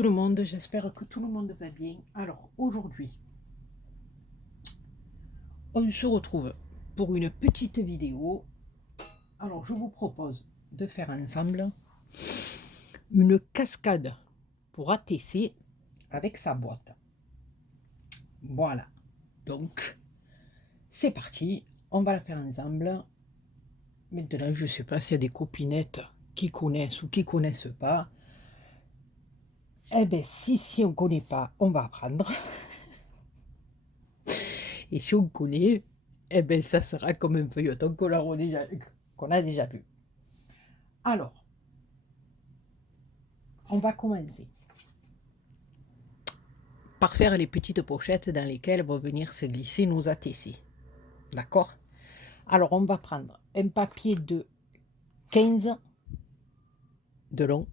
tout le monde, j'espère que tout le monde va bien. Alors aujourd'hui, on se retrouve pour une petite vidéo. Alors je vous propose de faire ensemble une cascade pour ATC avec sa boîte. Voilà, donc c'est parti, on va la faire ensemble. Maintenant je ne sais pas s'il y a des copinettes qui connaissent ou qui ne connaissent pas. Eh bien si on ne connaît pas, on va apprendre. Et si on connaît, eh bien ça sera comme un feuilleton qu'on a déjà vu. Alors, on va commencer par faire les petites pochettes dans lesquelles vont venir se glisser nos ATC. D'accord? Alors, on va prendre un papier de 15 de long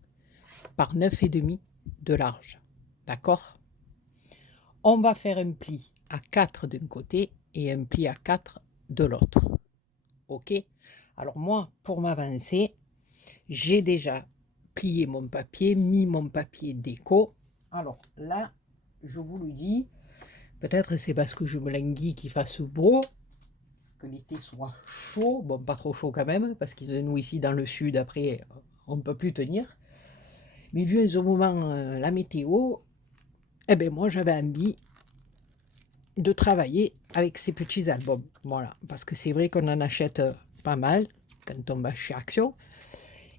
par 9,5 de large. D'accord? On va faire un pli à 4 d'un côté et un pli à 4 de l'autre. Ok? Alors moi, pour m'avancer, j'ai déjà plié mon papier, mis mon papier déco. Alors là, je vous le dis, peut-être c'est parce que je me languis qu'il fasse beau, que l'été soit chaud, bon pas trop chaud quand même, parce que nous ici dans le sud, après, on ne peut plus tenir. Mais vu en ce moment la météo, eh ben moi j'avais envie de travailler avec ces petits albums. Voilà, parce que c'est vrai qu'on en achète pas mal quand on va chez Action.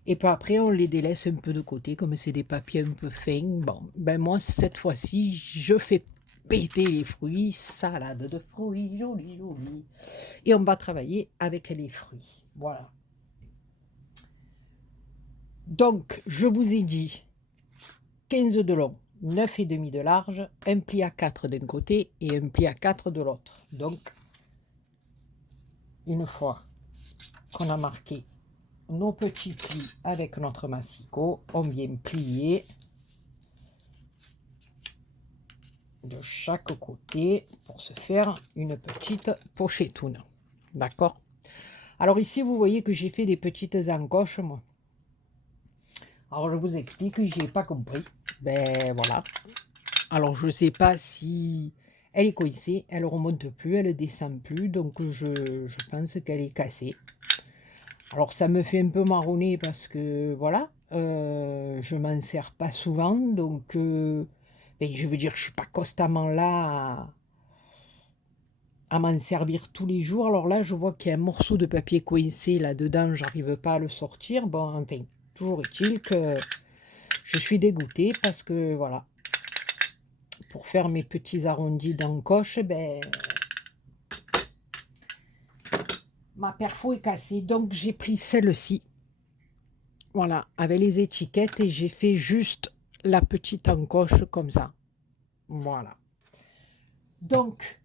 Et puis après, on les délaisse un peu de côté, comme c'est des papiers un peu fins. Bon, ben moi, cette fois-ci, je fais péter les fruits, salade de fruits, joli, joli. Et on va travailler avec les fruits. Voilà. Donc, je vous ai dit 15 de long, 9,5 de large, un pli à 4 d'un côté et un pli à 4 de l'autre. Donc, une fois qu'on a marqué nos petits plis avec notre massicot, on vient plier de chaque côté pour se faire une petite pochetoune. D'accord? Alors ici, vous voyez que j'ai fait des petites encoches, moi. Alors je vous explique, j'ai pas compris. Ben voilà. Alors je sais pas si elle est coincée, elle remonte plus, elle descend plus, donc je pense qu'elle est cassée. Alors ça me fait un peu marronner parce que voilà, je m'en sers pas souvent, donc ben, je veux dire, je suis pas constamment là à m'en servir tous les jours. Alors là, je vois qu'il y a un morceau de papier coincé là-dedans, j'arrive pas à le sortir. Bon, enfin, toujours est-il que je suis dégoûtée parce que voilà, pour faire mes petits arrondis d'encoche, ben ma perfo est cassée, donc j'ai pris celle-ci, voilà, avec les étiquettes et j'ai fait juste la petite encoche comme ça. Voilà. Donc,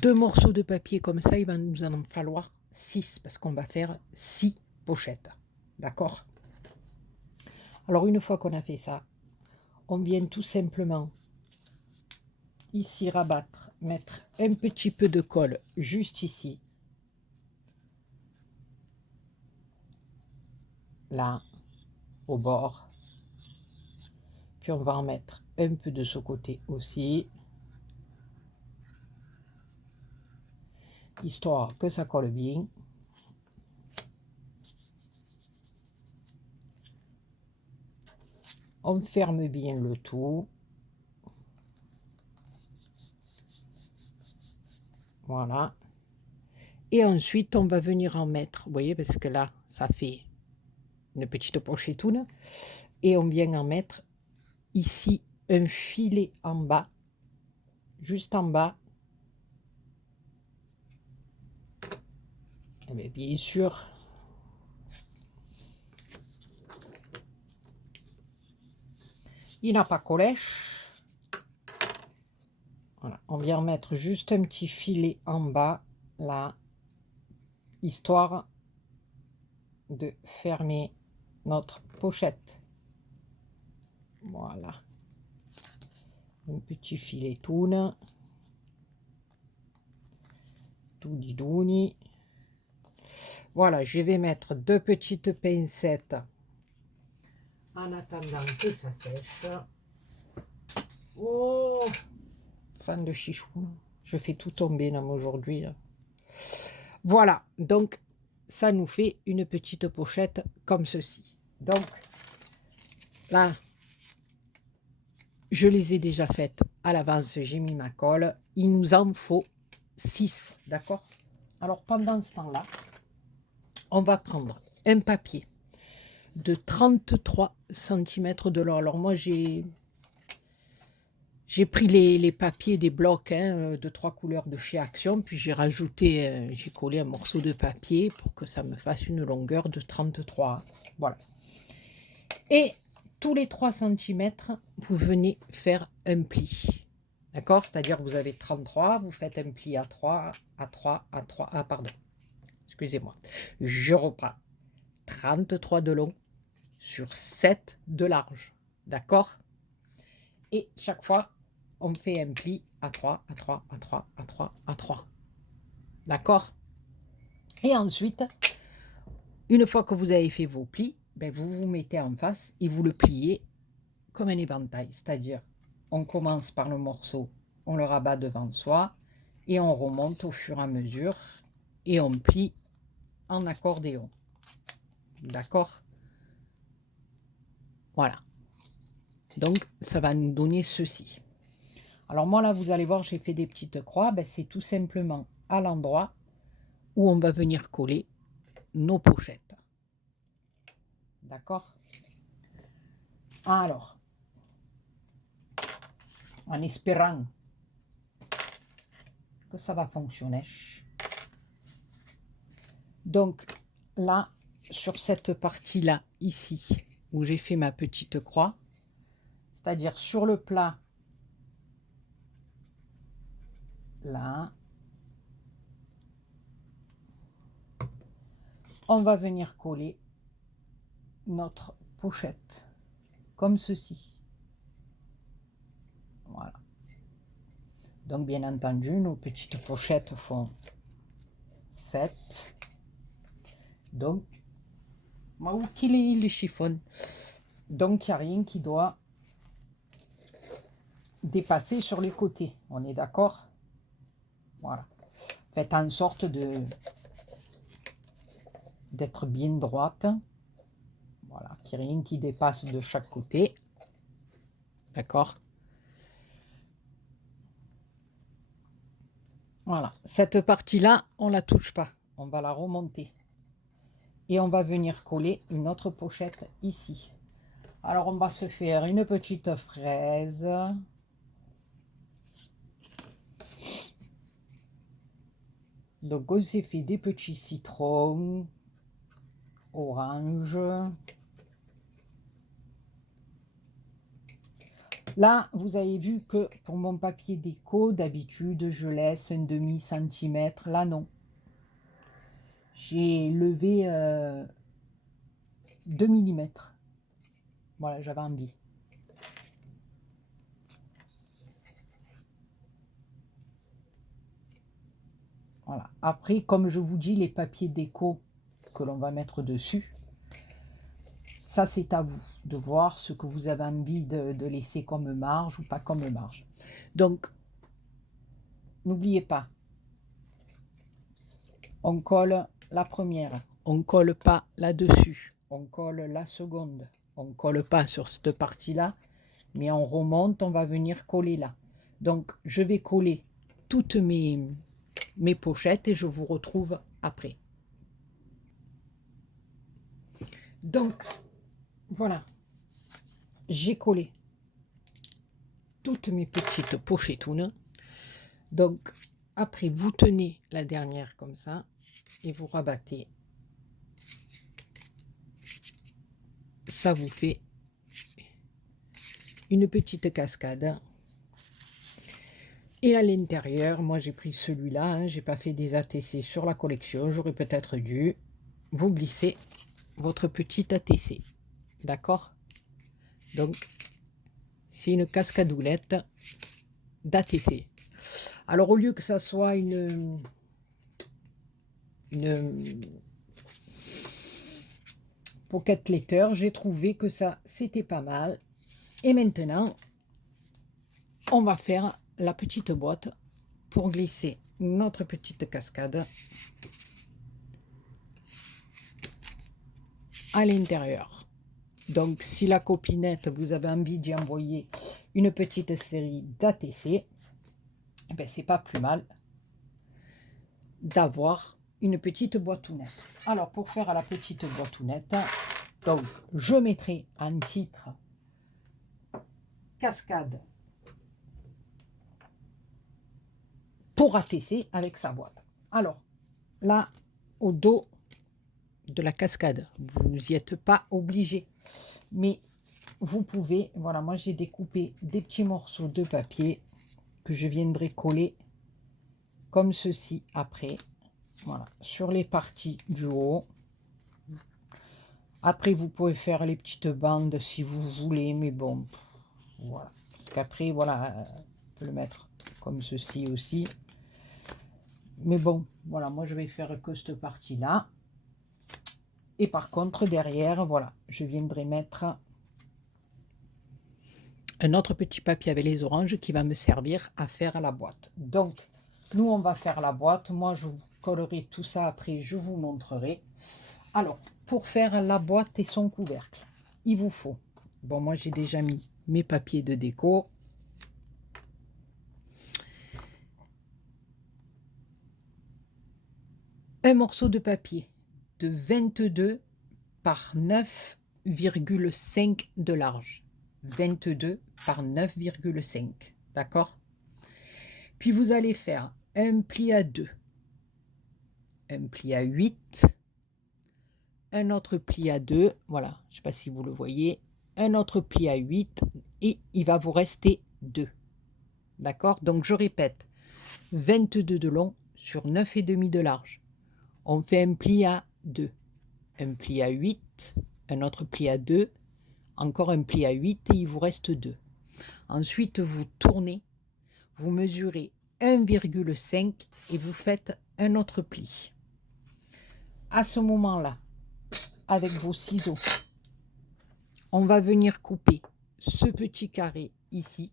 deux morceaux de papier comme ça, il va nous en falloir 6 parce qu'on va faire 6 pochettes. D'accord? Alors, une fois qu'on a fait ça, on vient tout simplement ici rabattre, mettre un petit peu de colle juste ici. Là, au bord. Puis on va en mettre un peu de ce côté aussi. Histoire que ça colle bien. On ferme bien le tout. Voilà. Et ensuite, on va venir en mettre, vous voyez, parce que là, ça fait une petite pochetoune. Et on vient en mettre ici un filet en bas, juste en bas. Mais bien sûr, il n'a pas collé. Voilà, on vient mettre juste un petit filet en bas, là, histoire de fermer notre pochette. Voilà. Un petit filet toune. Douni. Voilà, je vais mettre deux petites pincettes en attendant que ça sèche. Oh, fan de chichou. Je fais tout tomber là aujourd'hui. Voilà, donc ça nous fait une petite pochette comme ceci. Donc là, je les ai déjà faites à l'avance, j'ai mis ma colle. Il nous en faut 6, d'accord? Alors pendant ce temps-là, on va prendre un papier de 33 cm de long. Alors moi, j'ai pris les papiers des blocs de 3 couleurs de chez Action, puis j'ai rajouté, j'ai collé un morceau de papier pour que ça me fasse une longueur de 33. Voilà. Et tous les 3 cm, vous venez faire un pli. D'accord? C'est-à-dire que vous avez 33, vous faites un pli à 3, à 3, à 3. Ah, pardon. Excusez-moi. Je reprends. 33 de long sur 7 de large. D'accord? Et chaque fois, on fait un pli à 3, à 3, à 3, à 3, à 3. D'accord? Et ensuite, une fois que vous avez fait vos plis, ben vous vous mettez en face et vous le pliez comme un éventail. C'est-à-dire, on commence par le morceau, on le rabat devant soi et on remonte au fur et à mesure et on plie en accordéon. D'accord? Voilà. Donc, ça va nous donner ceci. Alors moi, là, vous allez voir, j'ai fait des petites croix. Ben, c'est tout simplement à l'endroit où on va venir coller nos pochettes. D'accord? Alors, en espérant que ça va fonctionner. Donc, là, sur cette partie-là, ici, où j'ai fait ma petite croix, c'est-à-dire sur le plat, là, on va venir coller notre pochette, comme ceci. Voilà. Donc, bien entendu, nos petites pochettes font 7. Donc, où qu'il est le chiffon. Donc, il n'y a rien qui doit dépasser sur les côtés. On est d'accord? Voilà. Faites en sorte d'être bien droite. Voilà. Qu'il n'y ait rien qui dépasse de chaque côté. D'accord? Voilà. Cette partie-là, on ne la touche pas. On va la remonter. Et on va venir coller une autre pochette ici. Alors, on va se faire une petite fraise. Donc, on s'est fait des petits citrons, orange. Là, vous avez vu que pour mon papier déco, d'habitude, je laisse un demi-centimètre. Là, non. J'ai levé 2 mm. Voilà, j'avais envie. Voilà. Après, comme je vous dis, les papiers déco que l'on va mettre dessus, ça, c'est à vous de voir ce que vous avez envie de laisser comme marge ou pas comme marge. Donc, n'oubliez pas, on colle la première, on ne colle pas là-dessus, on colle la seconde, on ne colle pas sur cette partie-là, mais on remonte, on va venir coller là. Donc, je vais coller toutes mes pochettes et je vous retrouve après. Donc, voilà, j'ai collé toutes mes petites pochetounes. Donc, après, vous tenez la dernière comme ça et vous rabattez. Ça vous fait une petite cascade. Et à l'intérieur, moi j'ai pris celui-là, hein, j'ai pas fait des ATC sur la collection, j'aurais peut-être dû. Vous glisser votre petit ATC. D'accord? Donc, c'est une cascadoulette d'ATC. Alors, au lieu que ça soit Pocket Letter, j'ai trouvé que ça, c'était pas mal. Et maintenant, on va faire la petite boîte pour glisser notre petite cascade à l'intérieur. Donc, si la copinette, vous avez envie d'y envoyer une petite série d'ATC, eh ben, c'est pas plus mal d'avoir une petite boîtounette. Alors, pour faire la petite boîtounette, donc, je mettrai en titre cascade pour ATC avec sa boîte. Alors, là, au dos de la cascade, vous n'y êtes pas obligé, mais vous pouvez, voilà, moi j'ai découpé des petits morceaux de papier que je viendrai coller comme ceci après, voilà, sur les parties du haut. Après, vous pouvez faire les petites bandes si vous voulez, mais bon, voilà. Parce qu'après, voilà, on peut le mettre comme ceci aussi. Mais bon, voilà, moi je vais faire que cette partie-là. Et par contre, derrière, voilà, je viendrai mettre un autre petit papier avec les oranges qui va me servir à faire la boîte. Donc, nous, on va faire la boîte. Moi, je vous collerai tout ça après, je vous montrerai. Alors, pour faire la boîte et son couvercle, il vous faut, bon, moi j'ai déjà mis mes papiers de déco. Un morceau de papier de 22 par 9,5 de large. 22 par 9,5, d'accord? Puis vous allez faire un pli à 2, un pli à 8, un autre pli à 2, voilà, je ne sais pas si vous le voyez, un autre pli à 8 et il va vous rester 2. D'accord? Donc je répète, 22 de long sur 9,5 de large. On fait un pli à 2, un pli à 8, un autre pli à 2, encore un pli à 8 et il vous reste 2. Ensuite, vous tournez, vous mesurez 1,5 et vous faites un autre pli. À ce moment-là, avec vos ciseaux, on va venir couper ce petit carré ici.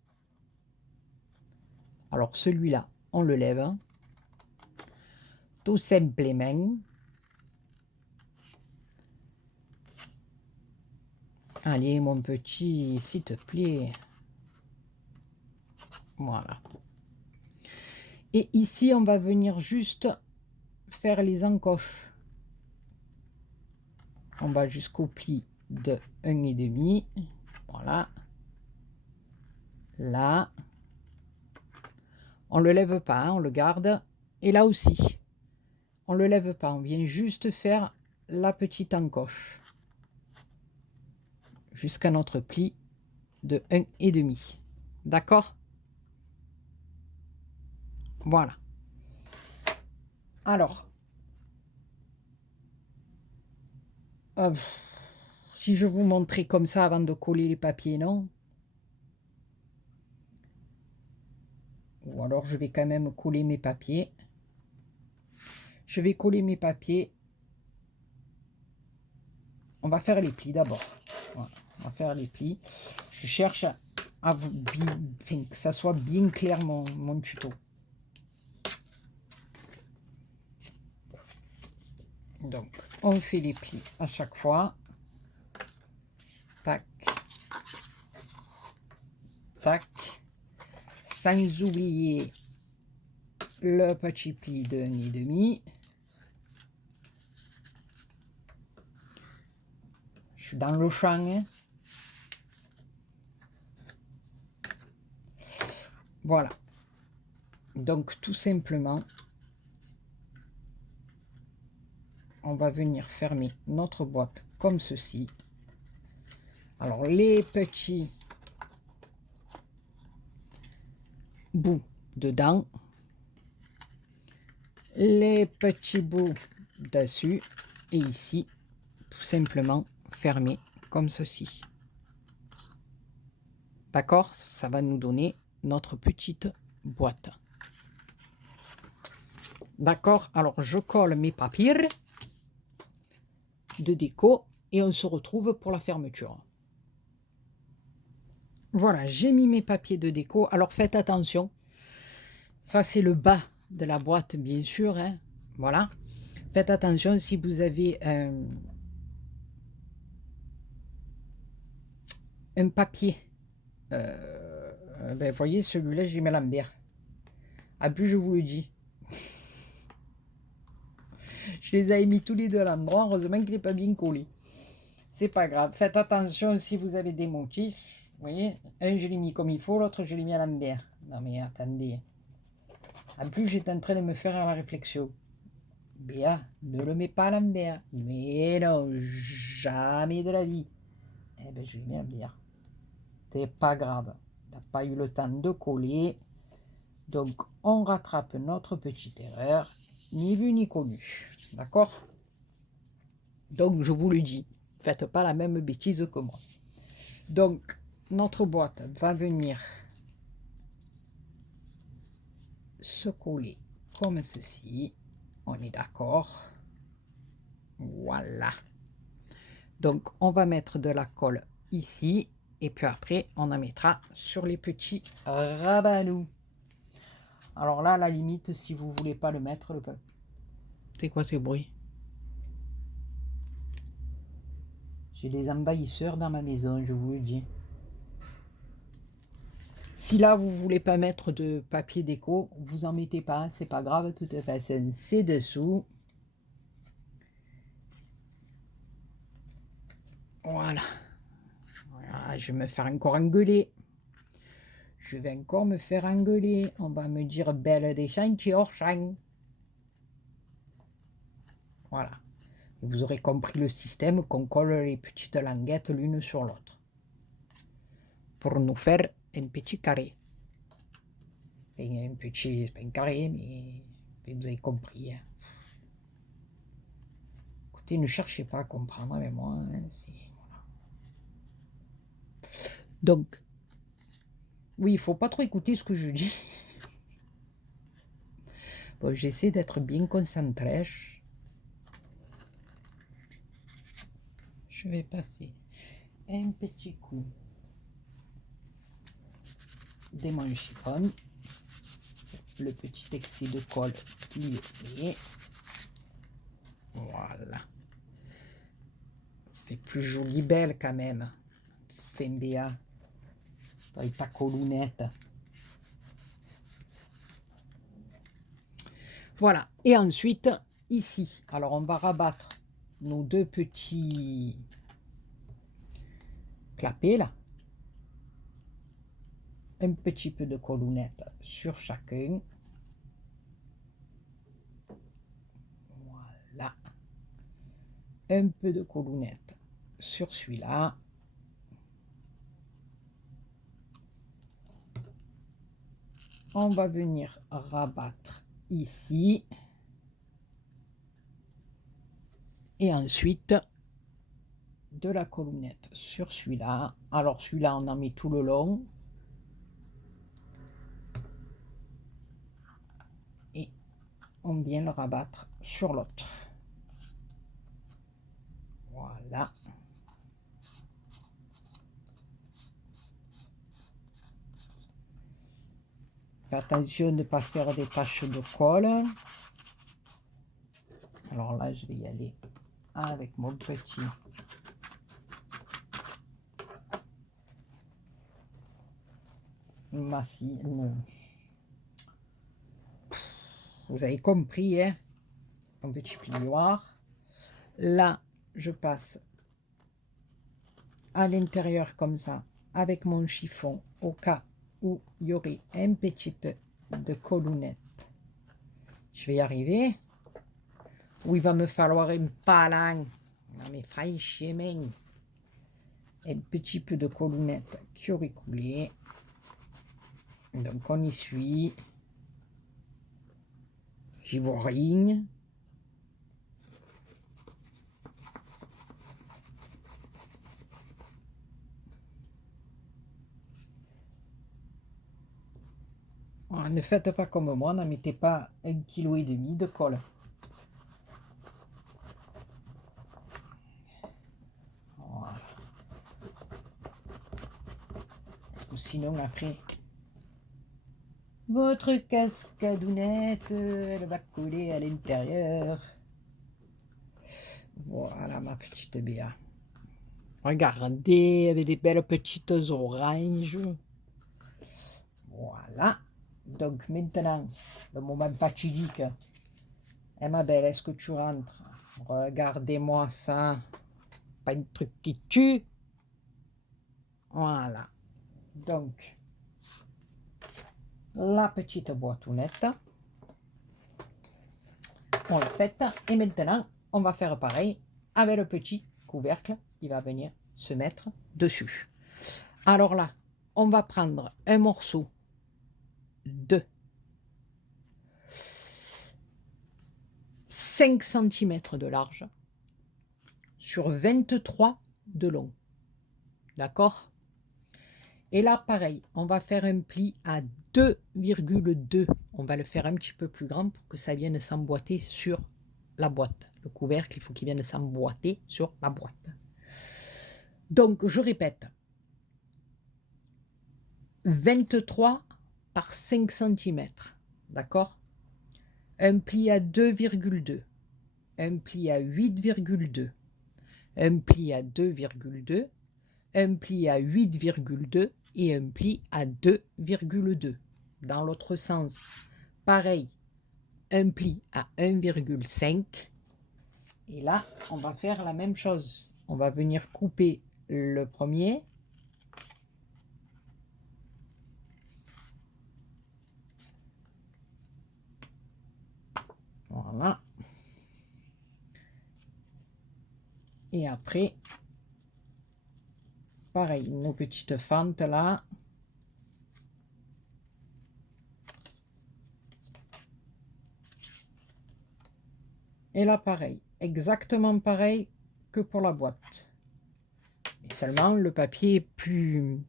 Alors celui-là, on le lève, hein, tout simplement. Allez, mon petit, s'il te plaît. Voilà. Et ici, on va venir juste faire les encoches. On va jusqu'au pli de 1,5. Voilà. Là. On ne le lève pas, hein, on le garde. Et là aussi, on ne le lève pas. On vient juste faire la petite encoche. Jusqu'à notre pli de 1,5. D'accord? Voilà. Alors, si je vous montrais comme ça avant de coller les papiers, non? Ou alors je vais quand même coller mes papiers. Je vais coller mes papiers. On va faire les plis d'abord. Voilà, on va faire les plis. Je cherche à vous bien, enfin, que ça soit bien clair mon tuto. Donc, on fait les plis à chaque fois. Tac. Tac. Sans oublier le petit pli de 1,5. Je suis dans le champ. Hein. Voilà. Donc, tout simplement, on va venir fermer notre boîte comme ceci. Alors, les petits bouts dedans, les petits bouts dessus, et ici, tout simplement fermer comme ceci. D'accord? Ça va nous donner notre petite boîte. D'accord? Alors, je colle mes papiers de déco. et on se retrouve pour la fermeture. Voilà, j'ai mis mes papiers de déco. Alors faites attention, ça c'est le bas de la boîte bien sûr, hein. Voilà. Faites attention si vous avez un papier. Ben, vous voyez, celui-là, j'ai mis l'ambert. Ah, plus je vous le dis. Je les ai mis tous les deux à l'endroit. Heureusement qu'il n'est pas bien collé. C'est pas grave. Faites attention si vous avez des motifs. Vous voyez, un, je l'ai mis comme il faut. L'autre, je l'ai mis à l'ambert. Non, mais attendez. En plus, j'étais en train de me faire à la réflexion. Béa, ne le mets pas à l'ambert. Mais non, jamais de la vie. Eh ben, je l'ai mis à l'ambert. C'est pas grave. On n'a pas eu le temps de coller. Donc, on rattrape notre petite erreur. Ni vu ni connu. D'accord? Donc, je vous le dis. Faites pas la même bêtise que moi. Donc, notre boîte va venir se coller comme ceci. On est d'accord? Voilà. Donc, on va mettre de la colle ici. Et puis après, on en mettra sur les petits rabanous. Alors là, à la limite, si vous voulez pas le mettre, le... C'est quoi ces bruits? J'ai des envahisseurs dans ma maison, je vous le dis. Si là, vous voulez pas mettre de papier déco, vous en mettez pas, c'est pas grave, de toute façon, c'est dessous. Voilà. Voilà, je vais me faire encore engueuler. Je vais encore me faire engueuler. On va me dire belle des chantiers hors champ. Voilà. Et vous aurez compris le système qu'on colle les petites languettes l'une sur l'autre. Pour nous faire un petit carré. Et un petit, c'est pas un carré, mais vous avez compris. Hein. Écoutez, ne cherchez pas à comprendre avec moi. Hein, voilà. Donc, oui, il faut pas trop écouter ce que je dis. Bon, j'essaie d'être bien concentré. Je vais passer un petit coup de mon chiffon, le petit excès de colle qui est. Voilà. C'est plus joli, belle quand même. Fembea. Avec ta colounette. Voilà. Et ensuite, ici, alors on va rabattre nos deux petits clapets là. Un petit peu de colounette sur chacun. Voilà. Un peu de colounette sur celui-là. On va venir rabattre ici. Et ensuite, de la colounette sur celui-là. Alors celui-là, on en met tout le long. Et on vient le rabattre sur l'autre. Voilà. Faites attention de ne pas faire des taches de colle. Alors là, je vais y aller avec mon petit massif. Vous avez compris, hein? Un petit plioir. Là, je passe à l'intérieur comme ça, avec mon chiffon, au cas où il y aurait un petit peu de colounette. Je vais y arriver. Ou il va me falloir une palang. Non mais franchement, un petit peu de colounette qui aurait coulé. Donc on essuie. J'y vois rien. Ne faites pas comme moi, n'en mettez pas 1,5 kg de colle. sinon après, votre cascadounette, elle va coller à l'intérieur. Voilà ma petite Béa. Regardez, avec des belles petites oranges. Voilà. Donc maintenant, le moment fatidique. Eh ma belle, est-ce que tu rentres? Regardez-moi ça. Pas un truc qui tue. Voilà. Donc, la petite boîtounette. On l'a faite. Et maintenant, on va faire pareil avec le petit couvercle qui va venir se mettre dessus. Alors là, on va prendre un morceau de 5 cm de large sur 23 de long. D'accord? Et là, pareil, on va faire un pli à 2,2. On va le faire un petit peu plus grand pour que ça vienne s'emboîter sur la boîte. Le couvercle, il faut qu'il vienne s'emboîter sur la boîte. Donc, je répète, 23 par 5 cm, d'accord? Un pli à 2,2, un pli à 8,2, un pli à 2,2, un pli à 8,2 et un pli à 2,2. Dans l'autre sens, pareil, un pli à 1,5. Et là, on va faire la même chose. On va venir couper le premier. Voilà. Et après, pareil, nos petites fentes là. Et là, pareil, exactement pareil que pour la boîte. Mais seulement, le papier est plus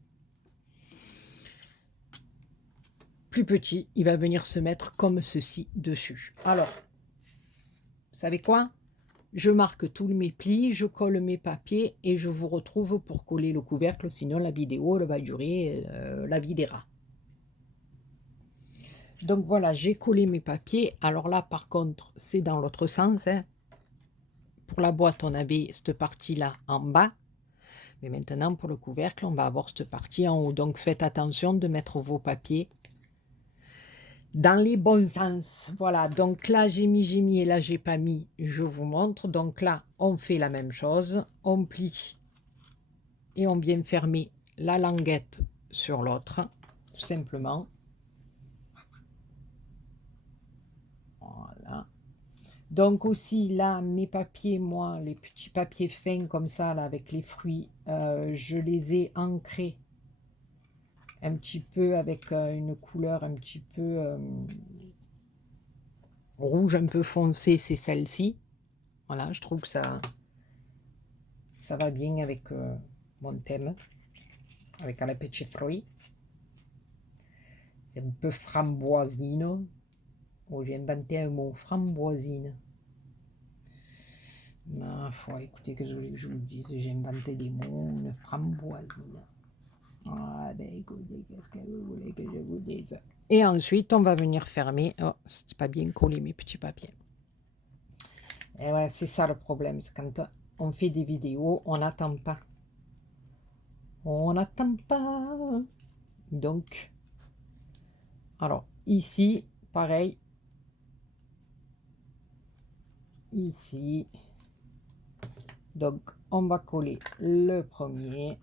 petit. Il va venir se mettre comme ceci dessus. Alors, vous savez quoi? Je marque tous mes plis, je colle mes papiers et je vous retrouve pour coller le couvercle. Sinon, la vidéo elle va durer la vie des rats. Donc voilà, j'ai collé mes papiers. Alors là, par contre, c'est dans l'autre sens, hein. Pour la boîte, on avait cette partie-là en bas. Mais maintenant, pour le couvercle, on va avoir cette partie en haut. Donc, faites attention de mettre vos papiers dans les bons sens. Voilà, donc là, j'ai mis et là, j'ai pas mis. Je vous montre. Donc là, on fait la même chose. On plie et on vient fermer la languette sur l'autre, tout simplement. Voilà. Donc aussi là, mes papiers, moi, les petits papiers fins comme ça, là, avec les fruits, je les ai ancrés un petit peu avec une couleur un petit peu rouge, un peu foncé, c'est celle-ci. Voilà, je trouve que ça va bien avec mon thème, avec la petite fruits. C'est un peu framboisine. Oh, j'ai inventé un mot, framboisine. Ma foi, écoutez, que je vous le dise, j'ai inventé des mots, une framboisine. Ah ben écoutez, qu'est-ce que vous voulez que je vous dise? Et ensuite, on va venir fermer. Oh, c'est pas bien collé mes petits papiers. Et ouais, c'est ça le problème, c'est quand on fait des vidéos, on n'attend pas. On n'attend pas. Donc, alors, ici, pareil. Ici. Donc, on va coller le premier.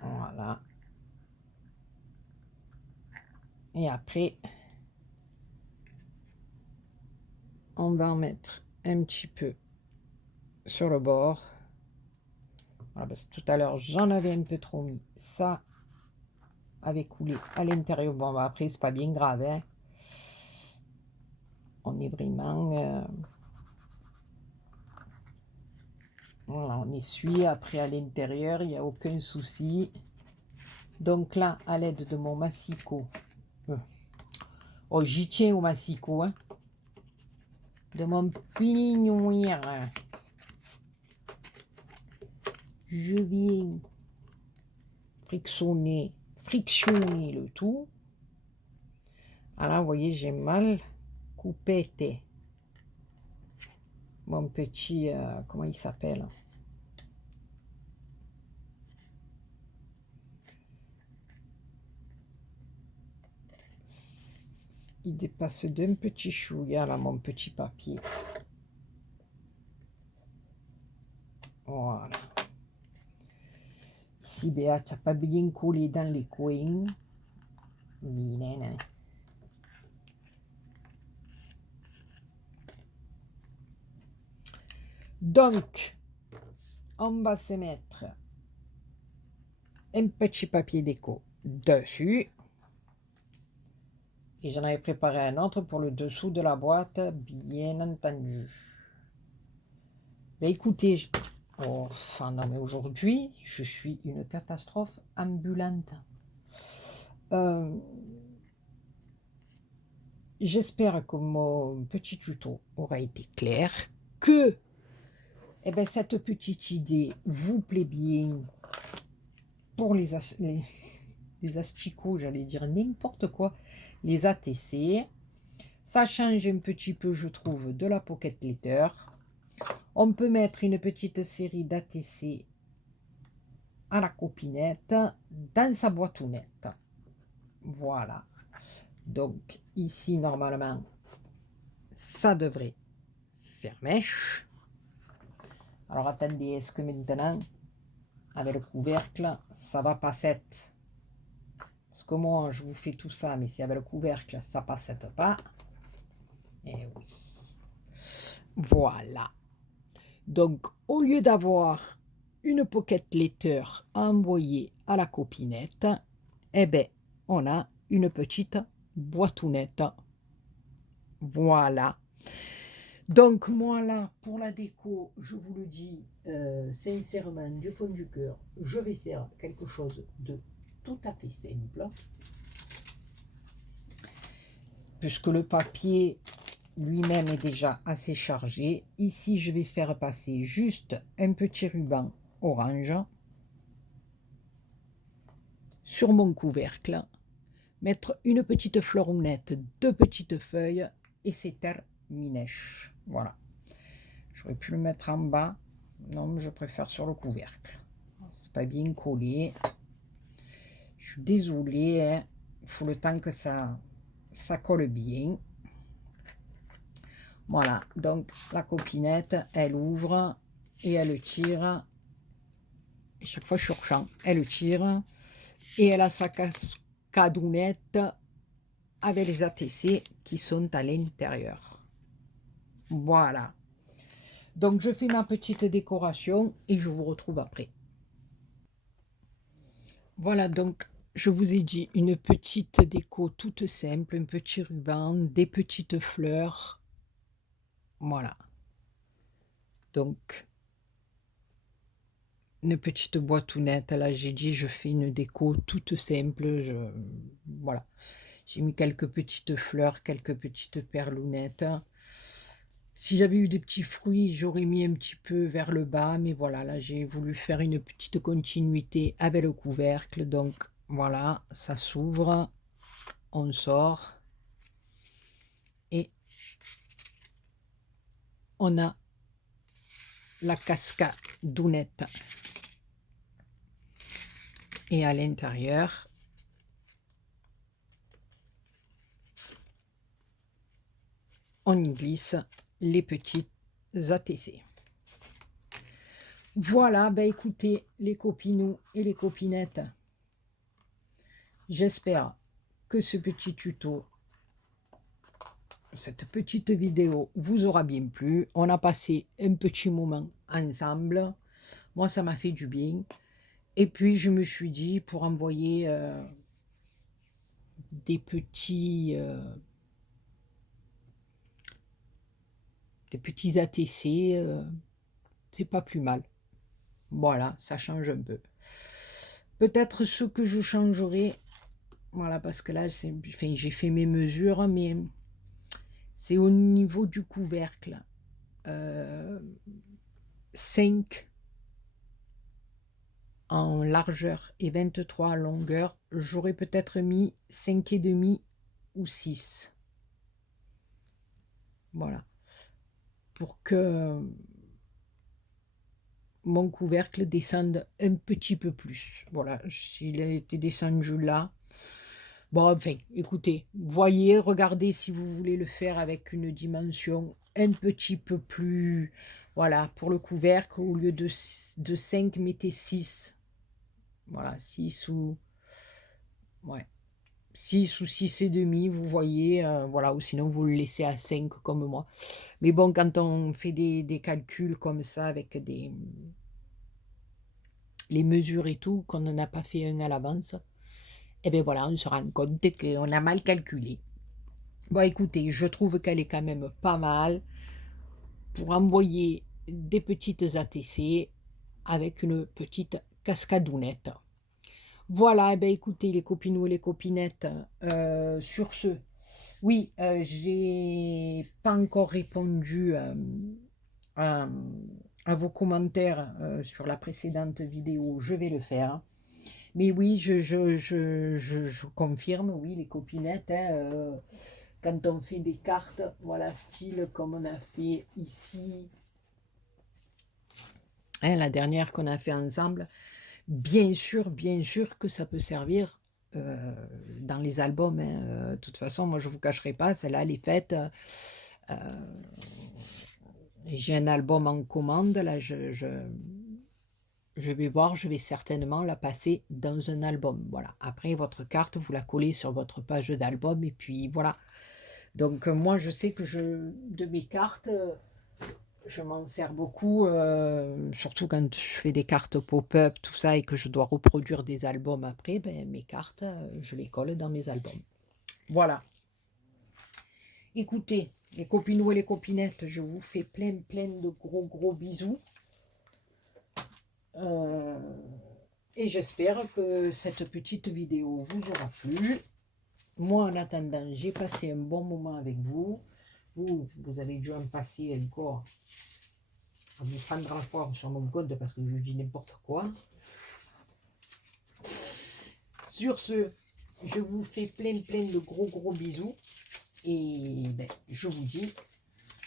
Voilà. Et après, on va en mettre un petit peu sur le bord. Voilà, parce que tout à l'heure, j'en avais un peu trop mis. Ça avait coulé à l'intérieur. Bon, bah après, c'est pas bien grave, hein. On est vraiment... voilà, on essuie. Après, à l'intérieur, il n'y a aucun souci. Donc là, à l'aide de mon massicot... oh, j'y tiens au massicot, hein. De mon pignon. Je viens frictionner le tout. Alors, vous voyez, j'ai mal coupé mon petit, comment il s'appelle? Il dépasse d'un petit chouïa, là, mon petit papier. Voilà. Ici, Béat, tu n'as pas bien collé dans les coins. Minen. Donc, on va se mettre un petit papier déco dessus. Et j'en avais préparé un autre pour le dessous de la boîte, bien entendu. Ben écoutez, oh, enfin non mais aujourd'hui, je suis une catastrophe ambulante. J'espère que mon petit tuto aura été clair, que eh ben, cette petite idée vous plaît bien pour les asticots, j'allais dire n'importe quoi, les ATC. Ça change un petit peu, je trouve, de la pocket letter. On peut mettre une petite série d'ATC à la copinette dans sa boîte aux lettres. Voilà. Donc ici, normalement, ça devrait faire mèche. Alors attendez, est-ce que maintenant, avec le couvercle, ça va passer? Parce que moi, je vous fais tout ça, mais si avec le couvercle, ça passette pas. Et oui. Voilà. Donc, au lieu d'avoir une pocket letter à envoyer à la copinette, eh bien, on a une petite boîtounette. Voilà. Donc, moi, là, pour la déco, je vous le dis sincèrement, du fond du cœur, je vais faire quelque chose de tout à fait simple. Puisque le papier lui-même est déjà assez chargé. Ici, je vais faire passer juste un petit ruban orange sur mon couvercle, mettre une petite floronette, deux petites feuilles et c'est terminé. Voilà. J'aurais pu le mettre en bas. Non, mais je préfère sur le couvercle. C'est pas bien collé. Je suis désolée. Hein. Il faut le temps que ça colle bien. Voilà, donc la copinette, elle ouvre et elle tire. Et chaque fois, je suis sur elle tire et elle a sa cascadounette avec les ATC qui sont à l'intérieur. Voilà. Donc, je fais ma petite décoration et je vous retrouve après. Voilà, donc, je vous ai dit une petite déco toute simple, un petit ruban, des petites fleurs. Voilà. Donc, une petite boîtounette. Là, j'ai dit, je fais une déco toute simple. Voilà. J'ai mis quelques petites fleurs, quelques petites perlounettes. Si j'avais eu des petits fruits, j'aurais mis un petit peu vers le bas. Mais voilà, là, j'ai voulu faire une petite continuité avec le couvercle. Donc, voilà, ça s'ouvre. On sort. Et on a la cascadounette. Et à l'intérieur, on y glisse les petites ATC. Voilà, ben écoutez, les copinous et les copinettes, j'espère que ce petit tuto, cette petite vidéo vous aura bien plu. On a passé un petit moment ensemble. Moi, ça m'a fait du bien. Et puis, je me suis dit, pour envoyer des petits ATC, c'est pas plus mal. Voilà, ça change un peu. Peut-être ce que je changerai, voilà, parce que là, enfin, j'ai fait mes mesures, mais c'est au niveau du couvercle. 5 en largeur et 23 en longueur. J'aurais peut-être mis 5,5 ou 6. Voilà. Pour que mon couvercle descende un petit peu plus. Voilà, s'il a été descendu là. Bon, enfin, écoutez, voyez, regardez si vous voulez le faire avec une dimension un petit peu plus... Voilà, pour le couvercle, au lieu de 5, mettez 6. Voilà, 6 ou... Ouais, 6 ou 6,5, vous voyez, voilà, ou sinon vous le laissez à 5 comme moi. Mais bon, quand on fait des calculs comme ça avec les mesures et tout, qu'on n'en a pas fait un à l'avance, et bien voilà, on se rend compte qu'on a mal calculé. Bon, écoutez, je trouve qu'elle est quand même pas mal pour envoyer des petites ATC avec une petite cascadounette. Voilà, eh ben écoutez les copinous et les copinettes, sur ce, oui, j'ai pas encore répondu à, à vos commentaires sur la précédente vidéo, je vais le faire. Mais oui, je confirme, oui, les copinettes, hein, quand on fait des cartes, voilà, style comme on a fait ici, hein, la dernière qu'on a fait ensemble, bien sûr que ça peut servir dans les albums, hein. De toute façon, moi, je ne vous cacherai pas, celle-là, elle est faite. J'ai un album en commande, là, je vais voir, je vais certainement la passer dans un album. Voilà. Après, votre carte, vous la collez sur votre page d'album et puis voilà. Donc, moi, je sais que de mes cartes, je m'en sers beaucoup, surtout quand je fais des cartes pop-up, tout ça, et que je dois reproduire des albums après, ben, mes cartes, je les colle dans mes albums. Voilà. Écoutez, les copinous et les copinettes, je vous fais plein de gros bisous. Et j'espère que cette petite vidéo vous aura plu. Moi, en attendant, j'ai passé un bon moment avec vous. Vous avez dû en passer encore à vous prendre à fort sur mon compte parce que je dis n'importe quoi. Sur ce, je vous fais plein de gros bisous. Et ben, je vous dis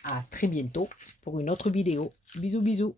à très bientôt pour une autre vidéo. Bisous.